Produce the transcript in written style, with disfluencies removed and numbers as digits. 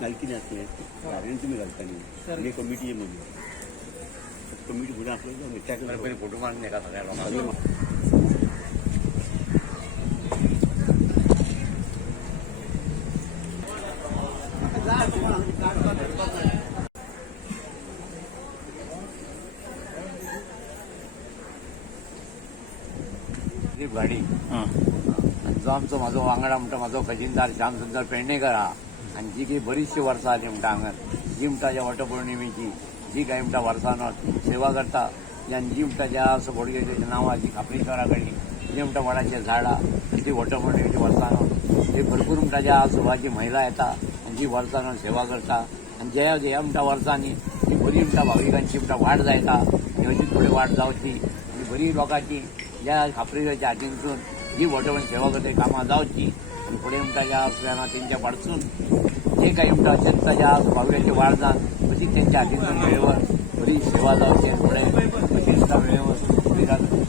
मालकीने असले कारण तुम्ही घालता मी कमिटी मध्ये कमिटी पुढे आपलं त्याकडे फोटो मारून का सगळ्या लोकांना गाडी जो आमचो म्हाजो वांगडा म्हणटा म्हाजो खजिनदार श्यामसुंदर पेडणेकर हा आणि जी काही बरीचशी वर्सां आली म्हणटा हांगा जी म्हणटा ज्या वटपौर्णिमेची जी काही म्हणटा वर्सांनो सेवा करता जी म्हणटा ज्या बोडगेच्या नांवाची खापरी शहरा कडली जी म्हणटा वडाचे झाडां आनी ती वटपौर्णिमेची वर्सांनो ते भरपूर म्हणटा ज्या सुवाची महिला येता आनी जी वर्सांनो सेवा करता आनी ह्या म्हणटा वर्सांनी ती बरी म्हणटा भाविकांची म्हणटा वाड जायता आनी अशीच फुडें वाड जावची आनी बरी लोकांची ज्या खापरीच्या हातींतून जी वटपौर्णिमे सेवा करता कामां जावची आनी फुडें म्हणटा ज्या असल्याना तेंच्या फाटसून जे काही म्हणटा अशें ज्या भाविकांची वाड जावन अशी तेंच्या हातींतून वेळेवर बरी सेवा जावची